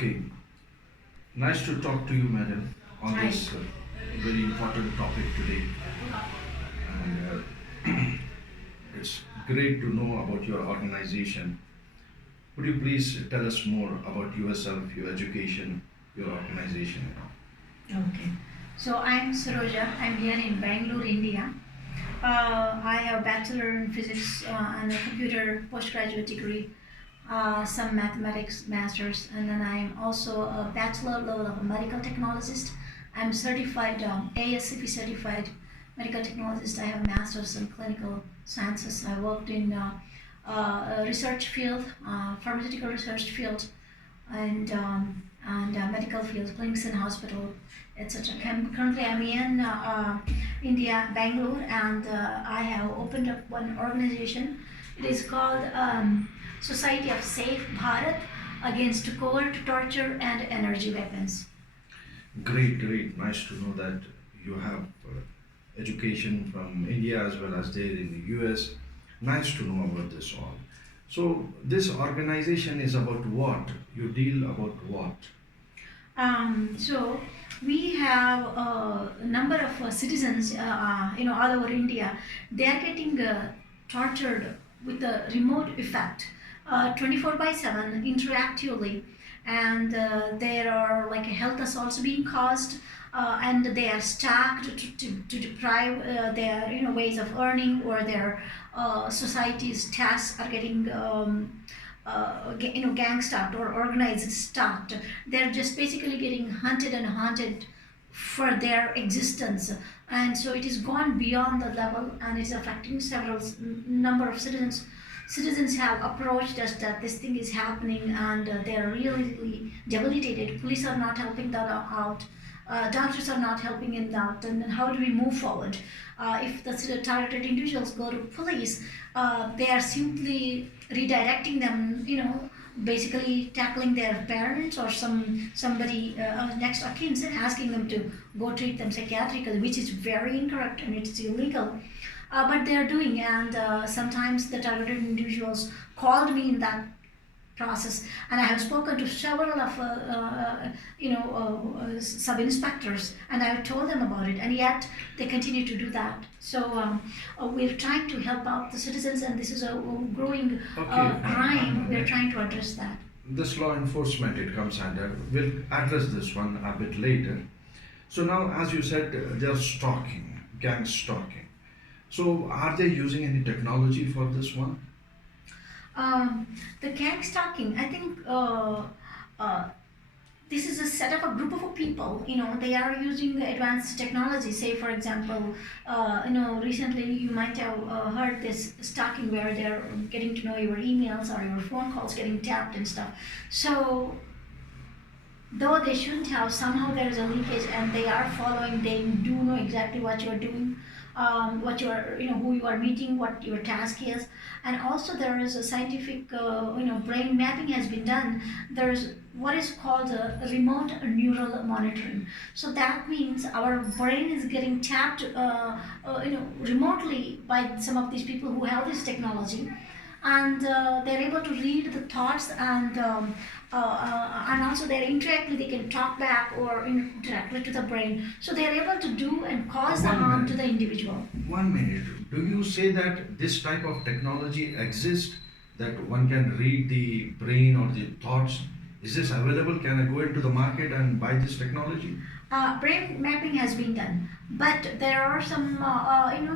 Okay, nice to talk to you, madam, on Hi. this very important topic today. And it's great to know about your organization. Could you please tell us more about yourself, your education, your organization? Okay. So I'm Saroja. I'm here in Bangalore, India. I have a bachelor in physics and a computer postgraduate degree, some mathematics masters, and then I'm also a bachelor level of a medical technologist. I'm certified, ASCP certified medical technologist. I have a master's in clinical sciences. I worked in a research field, pharmaceutical research field, and medical fields, clinics and hospital, etc. Currently, I'm in India, Bangalore, and I have opened up one organization. It is called Society of Safe Bharath Against Covert Torture and Energy Weapons. Great, great. Nice to know that you have education from India as well as there in the US. Nice to know about this all. So, this organization is about what? You deal about what? So we have a number of citizens, all over India. They are getting tortured with a remote effect, 24/7, interactively, and there are like health assaults being caused. And they are stacked to deprive their ways of earning, or their society's tasks are getting gang stalked or organized stalked. They're just basically getting hunted and haunted for their existence, and so it has gone beyond the level, and it's affecting several number of citizens. Citizens have approached us that this thing is happening, and they're really debilitated. Police are not helping them out. Doctors are not helping him out, and then how do we move forward? If the targeted individuals go to police, they are simply redirecting them, basically tackling their parents or somebody next of kin, and asking them to go treat them psychiatrically, which is very incorrect and it's illegal. But they are doing, and sometimes the targeted individuals called me in that process, and I have spoken to several of sub inspectors, and I have told them about it, and yet they continue to do that. So we're trying to help out the citizens, and this is a growing Okay, crime. We're trying to address that. this law enforcement it comes under. We'll address this one a bit later. So now, as you said, they're stalking, gang stalking. So are they using any technology for this one? The gang stalking, I think this is a set of a group of people. They are using advanced technology. Say, for example, recently you might have heard this stalking where they're getting to know your emails or your phone calls getting tapped and stuff. So, though they shouldn't have, somehow there is a leakage, and they are following. They do know exactly what you are doing, what you are, who you are meeting, what your task is, and also there is a scientific, brain mapping has been done. There is what is called a remote neural monitoring. So that means our brain is getting tapped, remotely by some of these people who have this technology, and they're able to read the thoughts, and also they're interactively, they can talk back or interact to the brain, so they're able to do and cause the One harm to minute. the individual. 1 minute. Do you say that this type of technology exists, that one can read the brain or the thoughts? Is this available? Can I go into the market and buy this technology? Brain mapping has been done, but there are some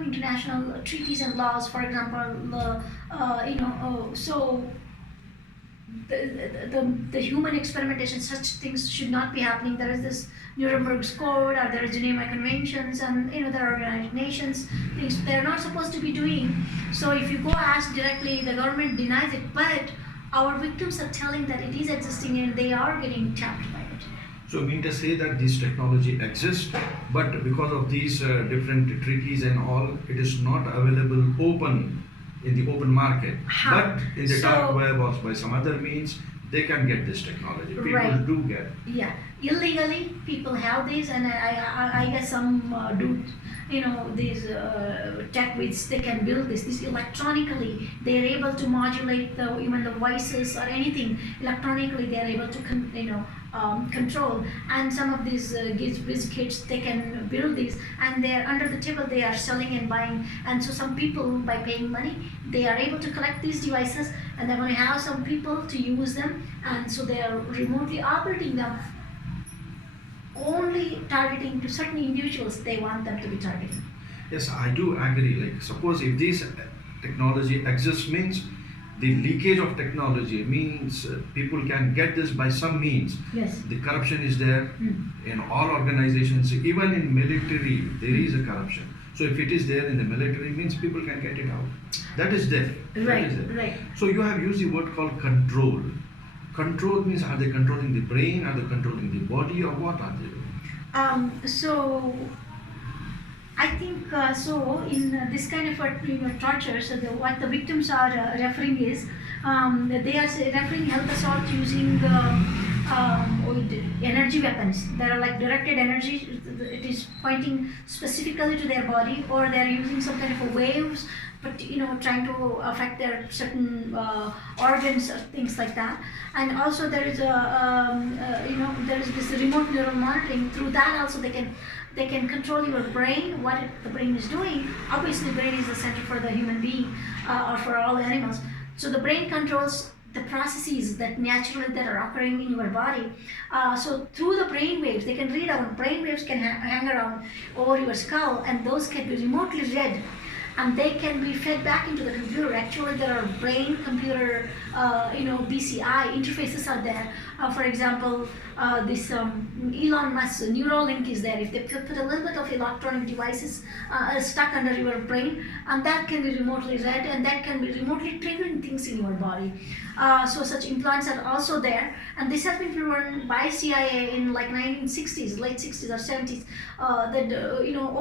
international treaties and laws. For example, so the human experimentation, such things should not be happening. There is this Nuremberg's Code, or there is Geneva Conventions, and there are United Nations things they're not supposed to be doing. So if you go ask directly, the government denies it, but our victims are telling that it is existing and they are getting tapped by it. So, mean to say that this technology exists, but because of these different treaties and all, it is not available open in the open market. How? But in the dark web or by some other means, they can get this technology. People Right. do get. Yeah, illegally people have these, and I guess some do, these tech which they can build this electronically. They are able to modulate even the voices or anything electronically. They are able to control. And some of these whiz kids, they can build these, and they are under the table. They are selling and buying, and so some people, by paying money, they are able to collect these devices, and they're going to have some people to use them, and so they are remotely operating them, only targeting to certain individuals they want them to be targeting. Yes, I do agree. Like, suppose if this technology exists, means the leakage of technology means people can get this by some means. Yes. The corruption is there in all organizations, even in military, there is a corruption. So if it is there in the military, means people can get it out. That is there. Right, That is there. right. So you have used the word called control. Control means, are they controlling the brain, are they controlling the body, or what are they doing? So I think so in this kind of torture, so what the victims are referring is they are referring health assault using energy weapons. They are like directed energy. It is pointing specifically to their body, or they are using some kind of waves, but trying to affect their certain organs or things like that. And also there is there is this remote neural monitoring. Through that also they can control your brain, what the brain is doing. Obviously, brain is the center for the human being or for all animals. So the brain controls the processes that naturally that are occurring in your body. So through the brain waves, they can read out. Brain waves can hang around over your skull, and those can be remotely read, and they can be fed back into the computer. Actually, there are brain-computer, BCI interfaces are there. For example, this Elon Musk Neuralink is there. If they put a little bit of electronic devices stuck under your brain, and that can be remotely read, and that can be remotely triggering things in your body. So such implants are also there, and this has been proven by CIA in like 1960s, late 60s or 70s. That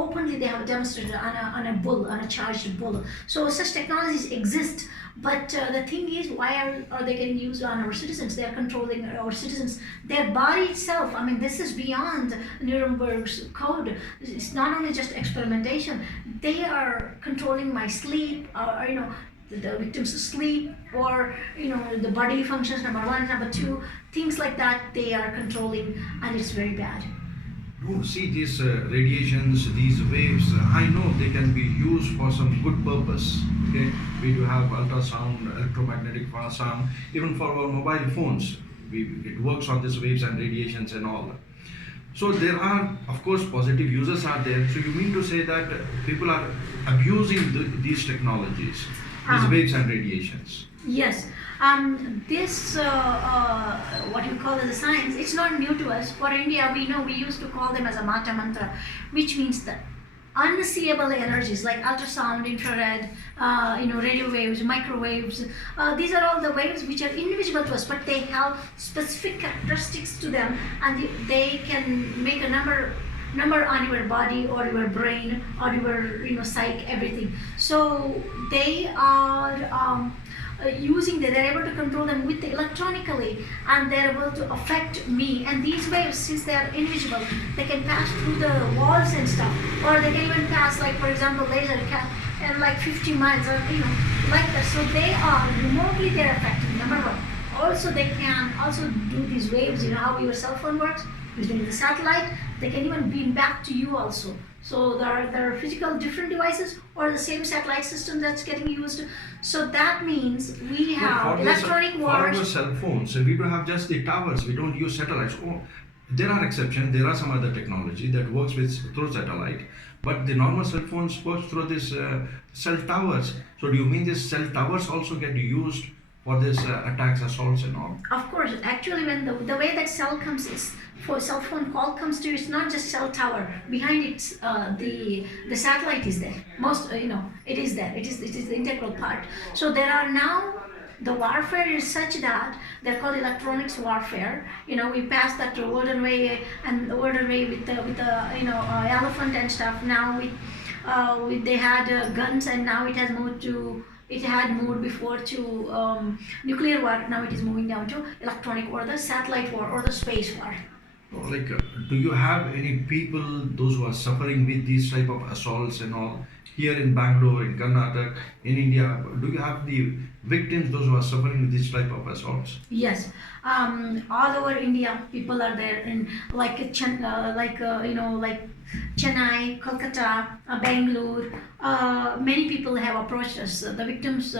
openly they have demonstrated on a bull, on a charged bull. So such technologies exist. But the thing is, why are they getting used on our citizens? They are controlling our citizens. Their body itself, I mean, this is beyond Nuremberg's code. It's not only just experimentation. They are controlling my sleep, the victim's sleep, or the bodily functions, number one, number two, things like that they are controlling, and it's very bad. No, see these radiations, these waves, I know they can be used for some good purpose. Okay, we do have ultrasound, electromagnetic sound, even for our mobile phones. It works on these waves and radiations and all. So there are, of course, positive users are there. So you mean to say that people are abusing these technologies, these waves and radiations? Yes. This, what you call as a science, it's not new to us. For India, we used to call them as a mata mantra, which means the unseeable energies like ultrasound, infrared, radio waves, microwaves. These are all the waves which are invisible to us, but they have specific characteristics to them, and they can make a number on your body or your brain or your psyche, everything. So they are they're able to control them with electronically, and they're able to affect me. And these waves, since they are invisible, they can pass through the walls and stuff, or they can even pass, like for example, laser and like 50 miles, or like that. So they are remotely they're affecting. Number one. Also, they can also do these waves. You know how your cell phone works using the satellite. They can even beam back to you also. So there are physical different devices or the same satellite system that's getting used. So that means we have electronic wars. For our cell phones, we don't have just the towers. We don't use satellites. Oh, there are exceptions. There are some other technology that works through satellite. But the normal cell phones work through this cell towers. So do you mean these cell towers also get used for this attacks, assaults and all? Of course. Actually, when the way that cell comes is, for cell phone call comes to you, it's not just cell tower. Behind it, the satellite is there. It is there. It is the integral part. So there are now, the warfare is such that they're called electronics warfare. We passed that to olden way, and the olden way with the elephant and stuff. Now they had guns, and now it has moved to It had moved before to nuclear war. Now it is moving down to electronic war, the satellite war, or the space war. Like, do you have any people, those who are suffering with these type of assaults and all, here in Bangalore, in Karnataka, in India? Do you have the victims, those who are suffering with this type of assaults? Yes, all over India, people are there, in like like Chennai, Kolkata, Bangalore. Many people have approached us. The victims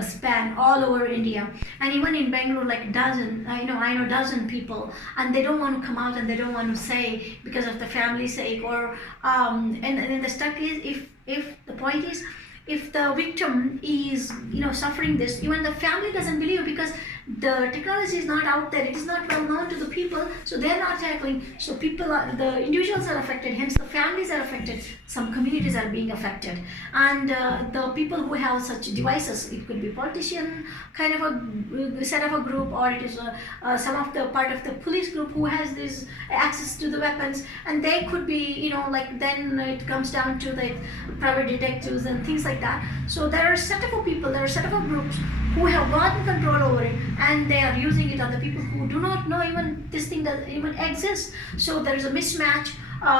span all over India, and even in Bangalore, like dozen. I know dozen people, and they don't want to come out and they don't want to say because of the family sake, or and the stuff is, if the point is, if the victim is suffering this, even the family doesn't believe, because the technology is not out there, it is not well known to the people, so they're not tackling. So the individuals are affected, hence the families are affected, some communities are being affected, and the people who have such devices, it could be politician kind of a set of a group, or it is some of the part of the police group who has this access to the weapons, and they could be like, then it comes down to the private detectives and things like that. So there are a set of people, there are a set of groups who have gotten control over it, and they are using it on the people who do not know even this thing does even exist. So there is a mismatch,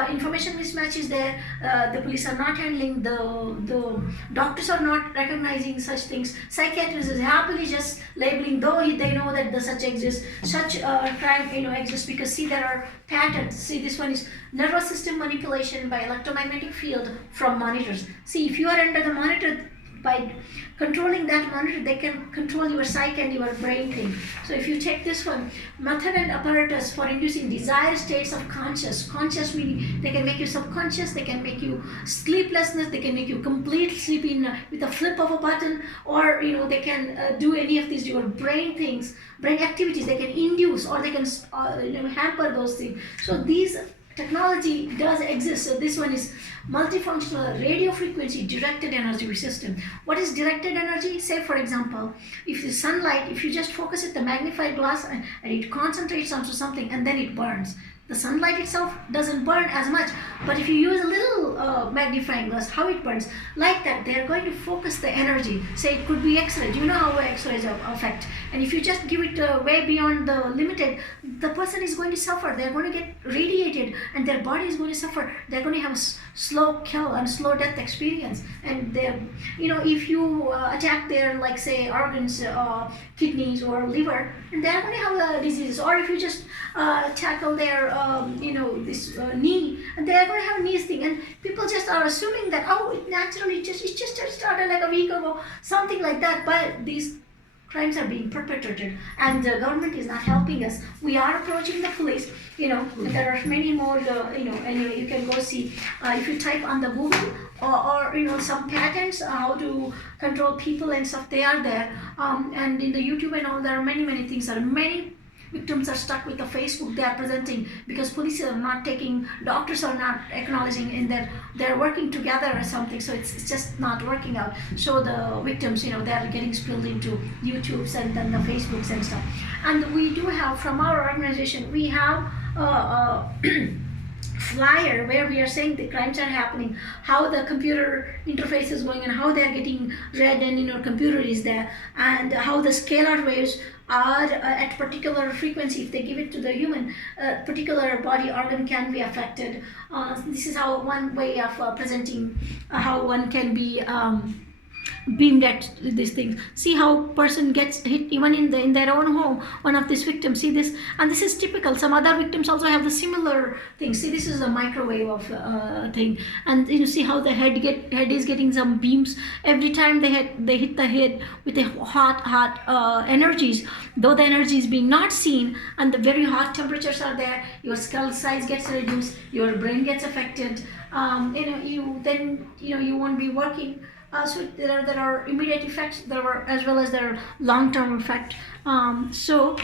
information mismatch is there. The police are not handling, the doctors are not recognizing such things. Psychiatrists is happily just labeling, though they know that the such exists, such crime exists, because see, there are patterns. See, this one is nervous system manipulation by electromagnetic field from monitors. See, if you are under the monitor, by controlling that monitor, they can control your psyche and your brain thing. So if you take this one, method and apparatus for inducing desired states of conscious meaning they can make you subconscious, they can make you sleeplessness, they can make you complete sleep with a flip of a button, or they can do any of these your brain things, brain activities, they can induce, or they can hamper those things. So these technology does exist. So this one is multifunctional radio frequency directed energy system. What is directed energy? Say for example, if the sunlight, if you just focus at the magnified glass and it concentrates onto something and then it burns. The sunlight itself doesn't burn as much, but if you use a little magnifying glass, how it burns, like that, they are going to focus the energy. Say it could be X-ray. Do you know how X-rays affect? And if you just give it way beyond the limited, the person is going to suffer. They're going to get radiated, and their body is going to suffer. They're going to have a slow kill and slow death experience. And they're, if you attack their, like say, organs, kidneys or liver, and they're going to have diseases. Or if you just tackle their this knee, and they are going to have knee thing, and people just are assuming that it naturally just started like a week ago, something like that. But these crimes are being perpetrated, and the government is not helping us. We are approaching the police, and there are many more. Anyway, you can go see if you type on the Google or some patents how to control people and stuff. They are there, and in the YouTube and all, there are many things. There are many victims are stuck with the Facebook they are presenting, because police are not taking, doctors are not acknowledging, and they're working together or something, so it's just not working out. So the victims, they are getting spilled into YouTubes and then the Facebooks and stuff. And we do have, from our organization, we have flyer where we are saying the crimes are happening, how the computer interface is going, and how they are getting read, and computer is there, and how the scalar waves are at particular frequency. If they give it to the human, particular body organ can be affected. This is how one way of presenting how one can be beamed at these things. See how person gets hit even in their own home. One of these victims, see this, and this is typical. Some other victims also have the similar thing. See, this is a microwave of thing, and you see how the head is getting some beams every time they hit the head with a hot energies. Though the energy is being not seen, and the very hot temperatures are there, your skull size gets reduced, your brain gets affected. You won't be working. So there are immediate effects, as well as there are long-term effect. So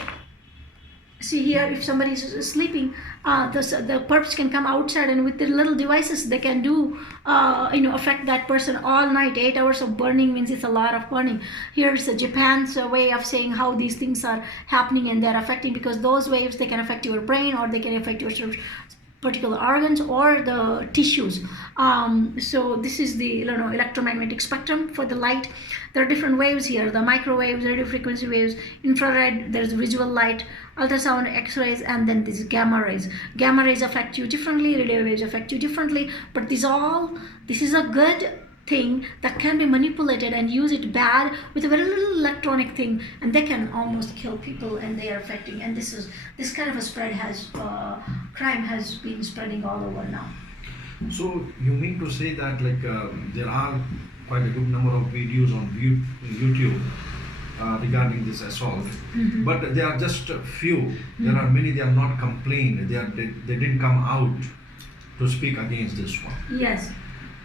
see here, if somebody is sleeping, the perps can come outside, and with the little devices they can do affect that person all night. 8 hours of burning means it's a lot of burning. Here's Japan's way of saying how these things are happening and they're affecting, because those waves, they can affect your brain, or they can affect your particular organs or the tissues. So this is the electromagnetic spectrum for the light. There are different waves here: the microwaves, radio frequency waves, infrared, there's visual light, ultrasound, x-rays, and then these gamma rays. Gamma rays affect you differently, radio waves affect you differently, but this is a good thing that can be manipulated and use it bad with a very little electronic thing, and they can almost kill people, and they are affecting. And this kind of a spread has crime has been spreading all over now. So you mean to say that there are quite a good number of videos on YouTube regarding this assault, but they are just few. There are many, they are not complained. They didn't come out to speak against this one. Yes.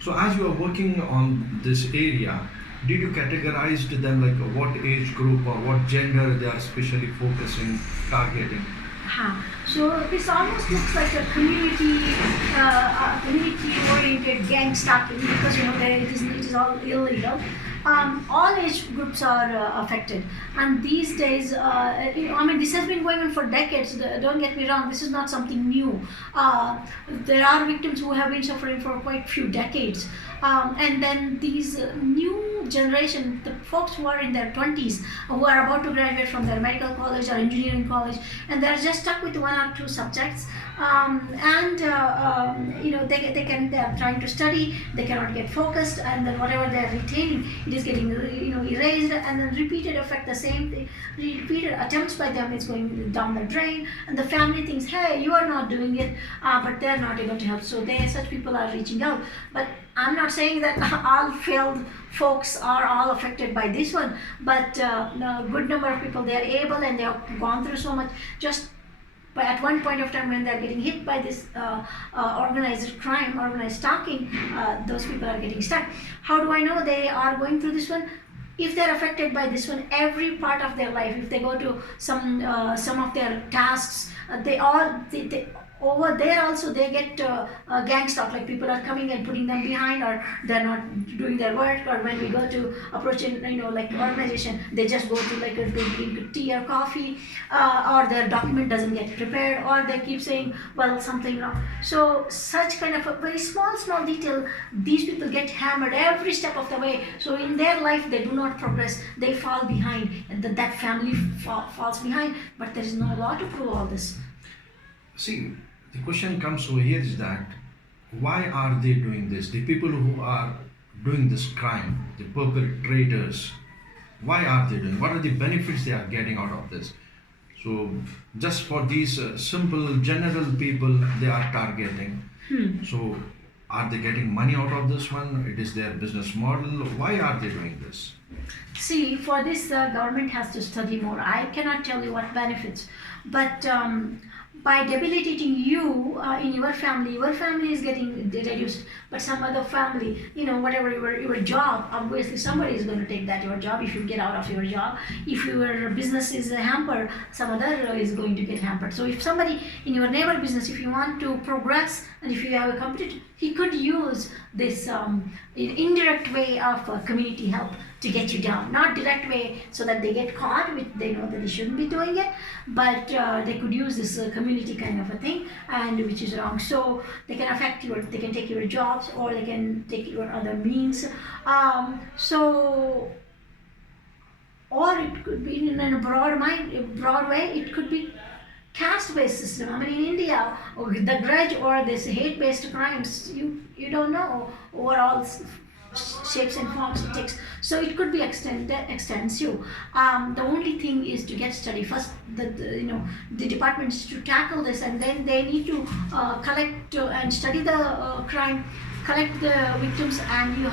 So as you are working on this area, did you categorize them like what age group or what gender they are especially focusing, targeting? So this almost looks like a community-oriented gang stalking, because it is all illegal. All age groups are affected, and these days, this has been going on for decades. Don't get me wrong; this is not something new. There are victims who have been suffering for quite a few decades, and then these new generation, the folks who are in their 20s, who are about to graduate from their medical college or engineering college, and they're just stuck with one or two subjects, they are trying to study, they cannot get focused, and then whatever they are retaining, it is getting erased, and then repeated effect, the same thing, repeated attempts by them is going down the drain, and the family thinks, hey, you are not doing it, but they are not able to help. So such people are reaching out. But I'm not saying that all failed folks are all affected by this one, but a good number of people, they are able, and they have gone through so much. But at one point of time, when they're getting hit by this organized crime, organized stalking, those people are getting stuck. How do I know they are going through this one? If they're affected by this one, every part of their life, if they go to some of their tasks, they over there also they get gang stalk, like people are coming and putting them behind, or they're not doing their work, or when we go to approach like organization, they just go to drink tea or coffee, or their document doesn't get prepared, or they keep saying, well, something wrong. So such kind of a very small detail, these people get hammered every step of the way. So in their life, they do not progress, they fall behind, and that family falls behind, but there is no law to prove all this. See, the question comes over here is that why are they doing this? The people who are doing this crime, the perpetrators, why are they doing? What are the benefits they are getting out of this? So just for these simple general people they are targeting. So are they getting money out of this one? It is their business model. Why are they doing this? See, for this, government has to study more. I cannot tell you what benefits, but by debilitating you in your family is getting reduced, but some other family, whatever your job, obviously somebody is going to take your job if you get out of your job. If your business is hampered, some other is going to get hampered. So if somebody in your neighbor business, if you want to progress, and if you have a competitor, he could use this indirect way of community help to get you down. Not direct way so that they get caught with, they know that they shouldn't be doing it, but they could use this community kind of a thing, and which is wrong. So they can affect they can take your jobs, or they can take your other means. Or it could be in a broad way, it could be caste-based system. In India, the grudge or this hate-based crimes, you don't know what all shapes and forms it takes. So it could be extensive. The only thing is to get study first. The departments to tackle this, and then they need to collect and study the crime, collect the victims, and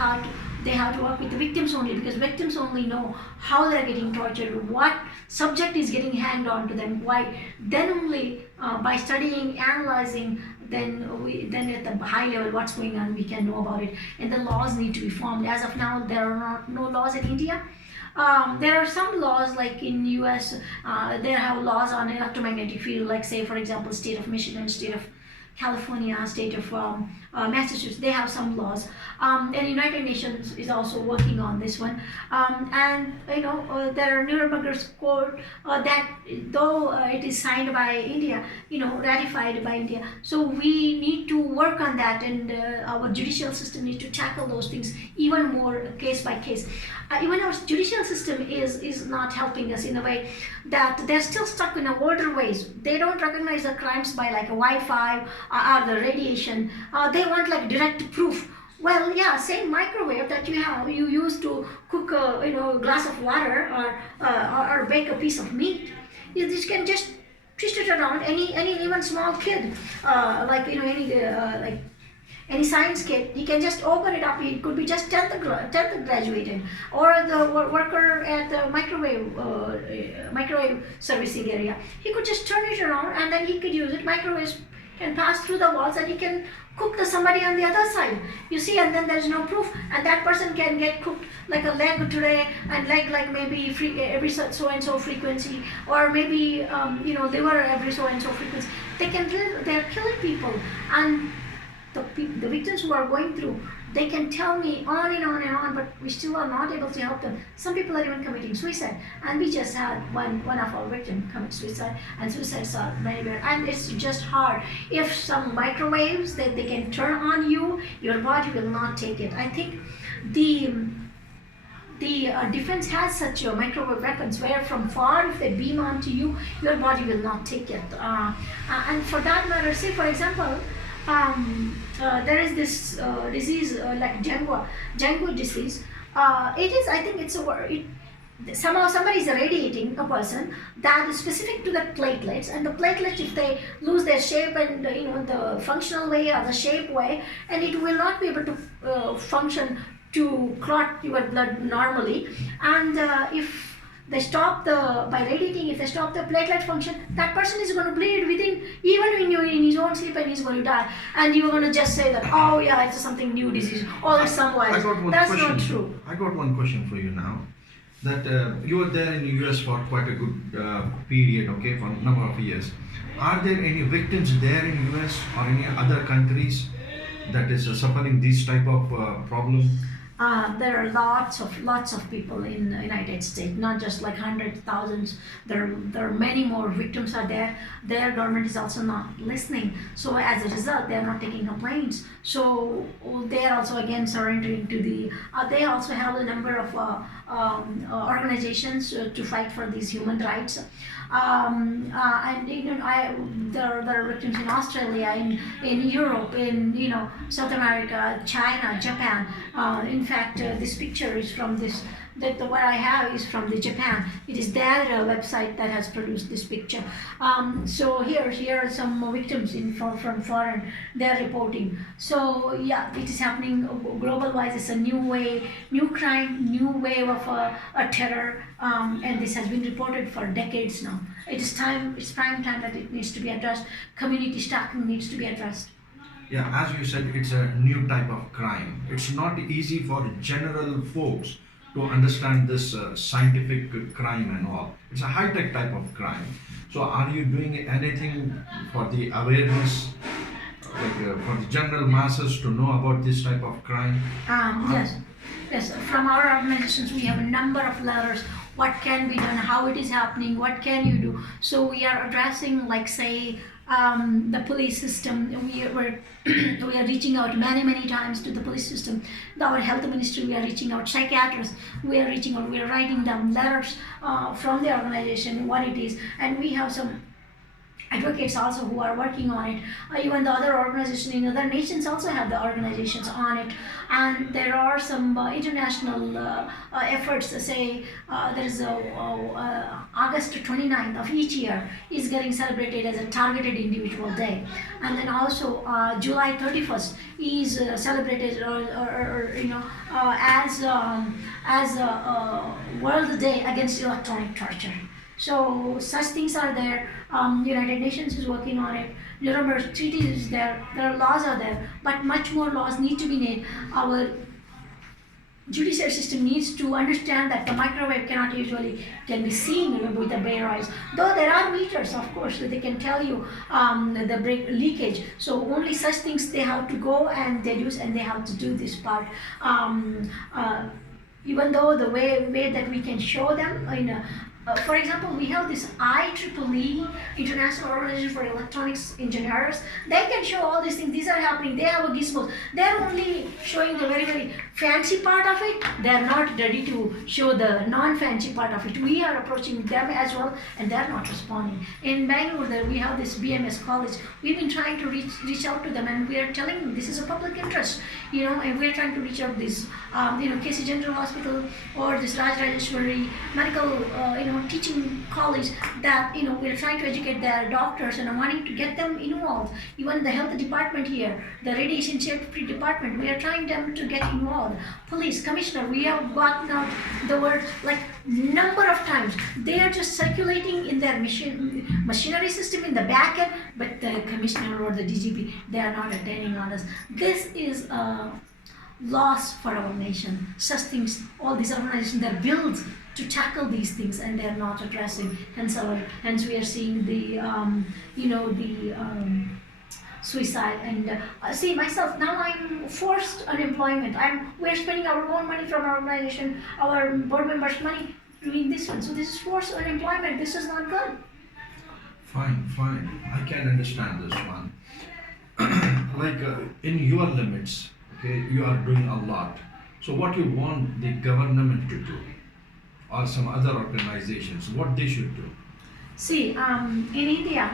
they have to work with the victims only, because victims only know how they're getting tortured, what subject is getting hanged on to them, why. Then only by studying, analyzing, then at the high level what's going on, we can know about it, and the laws need to be formed. As of now, there are no laws in India. There are some laws, like in US, they have laws on electromagnetic field, like say for example, state of Michigan, state of California, state of Massachusetts, they have some laws. And United Nations is also working on this one. And there are Nuremberg Code that though it is signed by India, ratified by India. So we need to work on that, and our judicial system needs to tackle those things even more case by case. Even our judicial system is not helping us in a way that they're still stuck in older ways. They don't recognize the crimes by like a Wi-Fi or the radiation. They want like direct proof. Well, yeah, same microwave that you use to cook a glass of water or bake a piece of meat. You just can just twist it around. Any even small kid, any science kid, he can just open it up. He could be just 10th graduated, or the worker at the microwave servicing area. He could just turn it around and then he could use it. Microwaves can pass through the walls and he can cook somebody on the other side. You see, and then there's no proof, and that person can get cooked like a leg today and leg like maybe every so and so frequency, or maybe liver every so and so frequency. They're killing people, and the victims who are going through, they can tell me on and on and on, but we still are not able to help them. Some people are even committing suicide, and we just had one of our victims commit suicide, and suicides are very bad, and it's just hard. If some microwaves that they can turn on you, your body will not take it. I think the defense has such microwave weapons where from far, if they beam onto you, your body will not take it. And for that matter, say for example, there is this disease like dengue disease. I think it's somehow somebody is irradiating a person that is specific to the platelets, and the platelets, if they lose their shape and the functional way or the shape way, and it will not be able to function to clot your blood normally. And if they stop by radiating, if they stop the platelet function, that person is going to bleed even in his own sleep, and he's going to die. And you're going to just say that, oh yeah, it's something new disease, or it's some virus. That's not true. I got one question for you now. That you were there in the US for quite a good period, okay, for a number of years. Are there any victims there in US or any other countries that is suffering this type of problem? There are lots of people in the United States, not just like hundreds, thousands. There are many more victims are there. Their government is also not listening. So as a result, they are not taking complaints. So they are also again surrendering to the. They also have a number of organizations to fight for these human rights. And there are victims in Australia, in Europe, in South America, China, Japan. In fact, this picture is from what I have is from the Japan. It is their website that has produced this picture. So here are some victims from foreign. They're reporting. So yeah, it is happening global wise. It's a new crime, new wave of a terror, and this has been reported for decades now. It's prime time that it needs to be addressed. Community stalking needs to be addressed. Yeah, as you said, it's a new type of crime. It's not easy for general folks to understand this scientific crime and all. It's a high-tech type of crime. So are you doing anything for the awareness, for the general masses to know about this type of crime? Yes. From our organizations, we have a number of letters. What can be done? How it is happening? What can you do? So we are addressing, like say, the police system. We are reaching out many times to the police system. Our health ministry, we are reaching out. Psychiatrists, we are reaching out. We are writing down letters from the organization, what it is, and we have some advocates also who are working on it. Even the other organizations in other nations also have the organizations on it. And there are some international efforts. Say there is August 29th of each year is getting celebrated as a targeted individual day, and then also July 31st is celebrated as a World Day Against Electronic Torture. So such things are there. United Nations is working on it. Nuremberg Treaty is there. There are laws are there, but much more laws need to be made. judicial system needs to understand that the microwave can be seen with the bare eyes. Though there are meters, of course, that they can tell you the leakage. So only such things they have to go and deduce, and they have to do this part. Even though the way that we can show them for example, we have this IEEE, International Organization for Electronics Engineers. They can show all these things. These are happening. They have a gizmo. They're only showing the very, very fancy part of it. They're not ready to show the non-fancy part of it. We are approaching them as well, and they're not responding. In Bangalore, we have this BMS college. We've been trying to reach out to them, and we are telling them this is a public interest, and we're trying to reach out this, KC General Hospital or this Rajeshwari Medical, teaching college that, we're trying to educate their doctors and wanting to get them involved. Even the health department here, the radiation safety department, we are trying them to get involved. Police, commissioner, we have gotten out the word like number of times. They are just circulating in their machinery system in the back end, but the commissioner or the DGP, they are not attending on us. This is a loss for our nation. Such things, all these organizations, they're built to tackle these things, and they're not addressing. Hence we are seeing the suicide. And see, myself now, I'm forced unemployment. We're spending our own money from our organization, our board members' money, doing this one. So this is forced unemployment. This is not good. Fine. I can understand this one. In your limits, okay, you are doing a lot. So what you want the government to do, or some other organizations, what they should do? See, in India,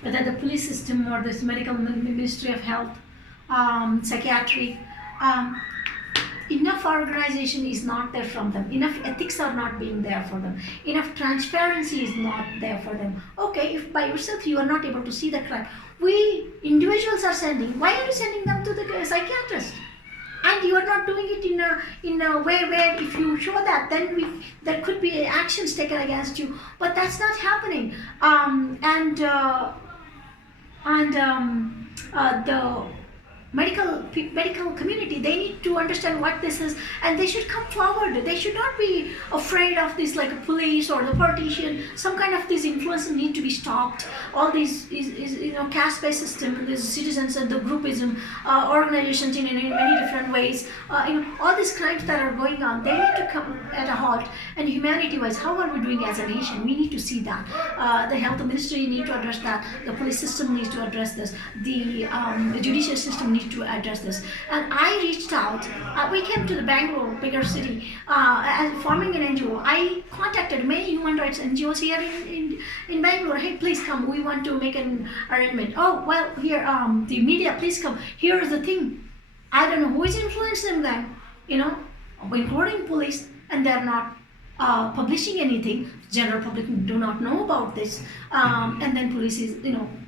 whether the police system or this medical ministry of health, psychiatry, enough organization is not there from them. Enough ethics are not being there for them. Enough transparency is not there for them. Okay, if by yourself you are not able to see the crime, we individuals are sending. Why are you sending them to the psychiatrist? And you are not doing it in a way where if you show that, then there could be actions taken against you. But that's not happening. The medical community, they need to understand what this is, and they should come forward. They should not be afraid of this, like a police or the politician. Some kind of this influence need to be stopped. All these caste-based system, these citizens and the groupism, organizations in many different ways. All these crimes that are going on, they need to come at a halt. And humanity-wise, how are we doing as a nation? We need to see that. The health ministry need to address that. The police system needs to address this. The judicial system needs to address this. And I reached out. We came to the Bangalore, bigger city, and forming an NGO. I contacted many human rights NGOs here in Bangalore. Hey, please come. We want to make an arrangement. Oh, well, here, the media, please come. Here is the thing. I don't know who is influencing them, including police, and they're not publishing anything. General public do not know about this, and then police is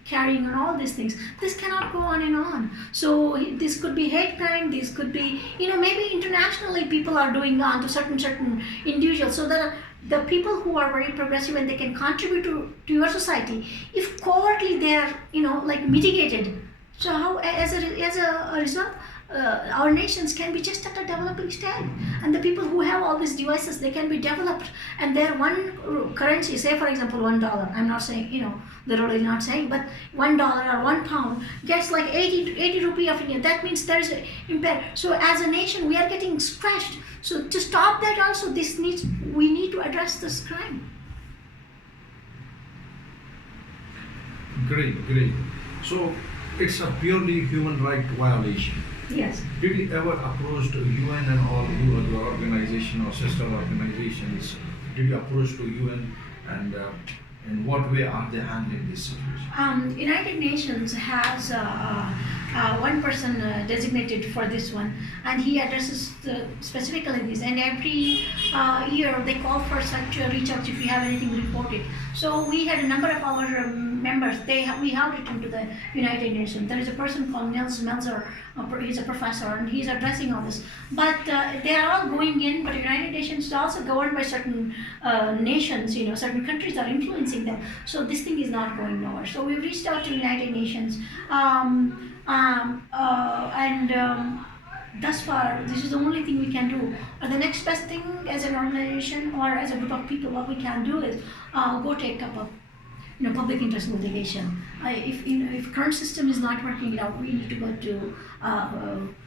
carrying on all these things. This cannot go on and on. So this could be hate crime. This could be maybe internationally people are doing on to certain individuals. So that the people who are very progressive and they can contribute to your society, if covertly they are mitigated. So how as a result, our nations can be just at a developing stage, and the people who have all these devices, they can be developed, and their one currency, say for example $1, I'm not saying, the rule is not saying, but $1 or £1 gets like 80 rupee of India. That means there is an impact. So as a nation, we are getting scratched. So to stop that also, we need to address this crime. Great. So it's a purely human right violation. Yes. Did you ever approach to UN and all your organization or sister organizations? Did you approach to UN, and in what way are they handling this situation? United Nations has one person designated for this one, and he addresses specifically this. And every year they call for such reach out if you have anything reported. So we had a number of our members. We have written to the United Nations. There is a person called Nils Melzer. He's a professor, and he's addressing all this. But they are all going in. But the United Nations is also governed by certain nations. Certain countries are influencing them. So this thing is not going nowhere. So we reached out to United Nations, thus far, this is the only thing we can do. Or the next best thing as an organization or as a group of people, what we can do is go take up a public interest litigation. If current system is not working it out, we need to go to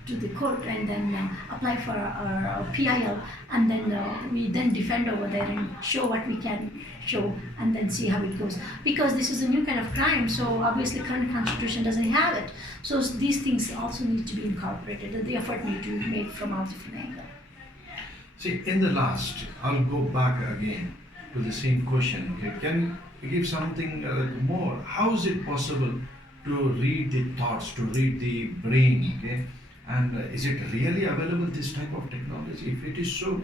the court and then apply for our PIL, and then we then defend over there and show what we can show, and then see how it goes. Because this is a new kind of crime, so obviously current constitution doesn't have it. So these things also need to be incorporated, and the effort need to be made from all different angles. See, in the last, I'll go back again to the same question. Okay, can you give something more? How is it possible to read the thoughts, to read the brain? Okay, and is it really available, this type of technology? If it is so,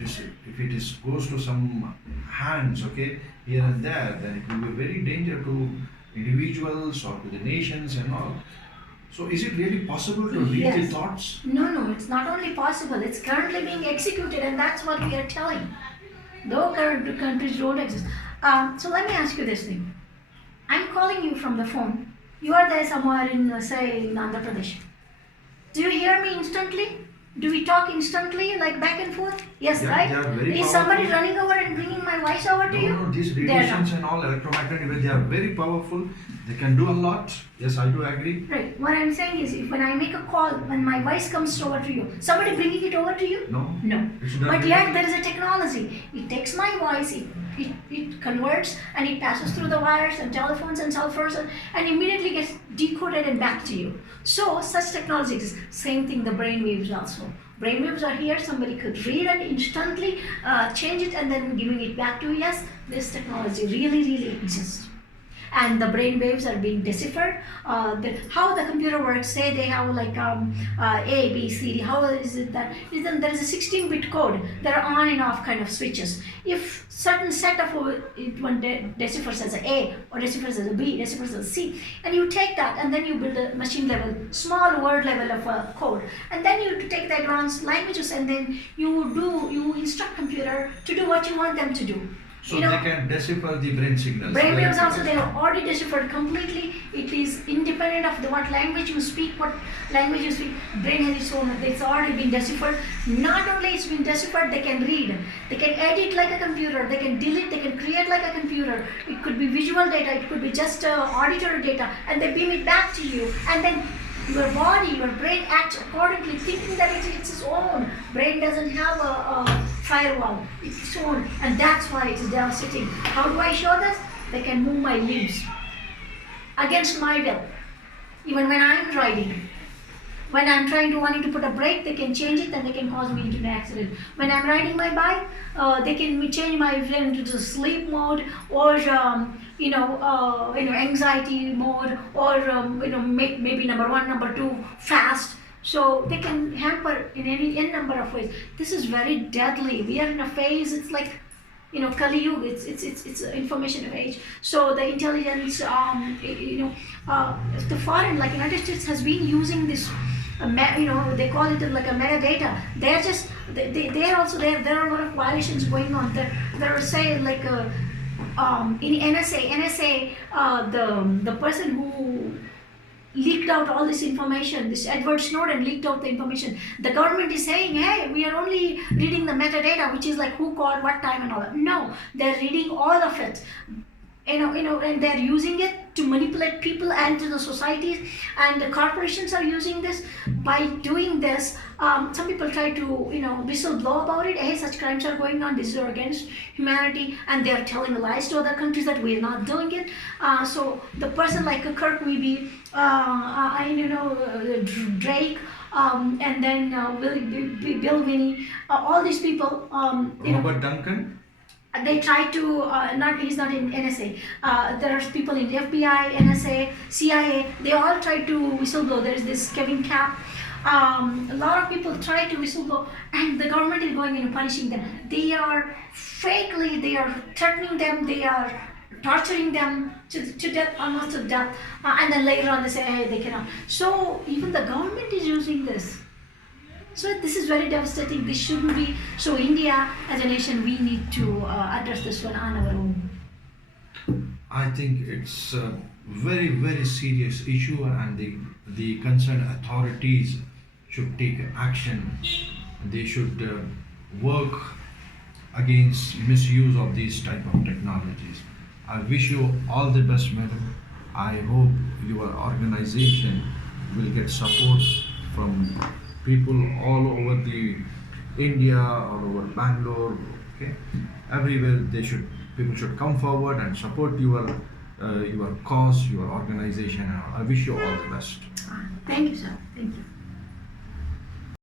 if it is goes to some hands, okay, here and there, then it will be very danger to individuals or to the nations and all. So is it really possible to read the thoughts? No, it's not only possible, it's currently being executed, and that's what we are telling. Though current countries don't exist. So let me ask you this thing. I'm calling you from the phone. You are there somewhere in, say, in Andhra Pradesh. Do you hear me instantly? Do we talk instantly, like back and forth? Yes, Yeah, right? they are very Is somebody powerful. running over and bringing my voice over to you? No, these They are radiations not. and all electromagnetic waves, they are very powerful. They can do a lot. Yes, I do agree. Right. What I'm saying is, if when I make a call, when my voice comes over to you, somebody bringing it over to you? No. No. It's not But really- yet there is a technology. It takes my voice, it converts, and it passes through the wires and telephones and cell phones, and immediately gets decoded and back to you. So such technology exists. Same thing, the brain waves also. Brain waves are here. Somebody could read and instantly change it and then giving it back to you. Yes, this technology really exists. And the brain waves are being deciphered. How the computer works, say they have like A, B, C, D. How is it that? There is a 16-bit code. There are on and off kind of switches. If certain set of one deciphers as A, or deciphers as a B, deciphers as a C, and you take that and then you build a machine level, small word level of code, and then you take the advanced languages and then you instruct computer to do what you want them to do. So they can decipher the brain signals. Brain waves also, they are already deciphered completely. It is independent of what language you speak, what language you speak. Brain has its own, it's already been deciphered. Not only it's been deciphered, they can read. They can edit like a computer. They can delete, they can create like a computer. It could be visual data, it could be just auditory data, and they beam it back to you. And then your body, your brain acts accordingly, thinking that it's its own. Brain doesn't have a firewall, it's its own, and that's why it is devastating. How do I show this? They can move my limbs against my will. Even when I'm driving, when I'm wanting to put a brake, they can change it and they can cause me into an accident. When I'm riding my bike, they can change my brain into the sleep mode, or anxiety mode, or maybe number one, number two, fast. So they can hamper in any number of ways. This is very deadly. We are in a phase. It's like Kali Yuga. It's information age. So the intelligence, the foreign, like United States, has been using this. They call it like a metadata. They're just they are also there. There are a lot of violations going on. There are, say, like in NSA, the person who leaked out all this information, this Edward Snowden leaked out the information. The government is saying, hey, we are only reading the metadata, which is like who called, what time, and all that. No, they're reading all of it. And they're using it to manipulate people and to the societies, and the corporations are using this. By doing this, some people try to whistle-blow about it. Hey, such crimes are going on, these are against humanity, and they are telling lies to other countries that we're not doing it. So the person like Kirk, maybe Drake, and then Bill Winnie, all these people, Robert Duncan. They try to he's not in NSA. There are people in the FBI, NSA, CIA. They all try to whistleblow. There's this Kevin Cap. A lot of people try to whistleblow, and the government is going in and punishing them. They are they are threatening them. They are torturing them to death, almost to death. And then later on they say, hey, they cannot. So even the government is using this. So this is very devastating. This shouldn't be. So India, as a nation, we need to address this one on our own. I think it's a very serious issue, and the concerned authorities should take action. They should work against misuse of these type of technologies. I wish you all the best, madam. I hope your organization will get support from people all over the India, all over Bangalore, okay? Everywhere people should come forward and support your cause, your organization. I wish you all the best. Thank you, sir. Thank you.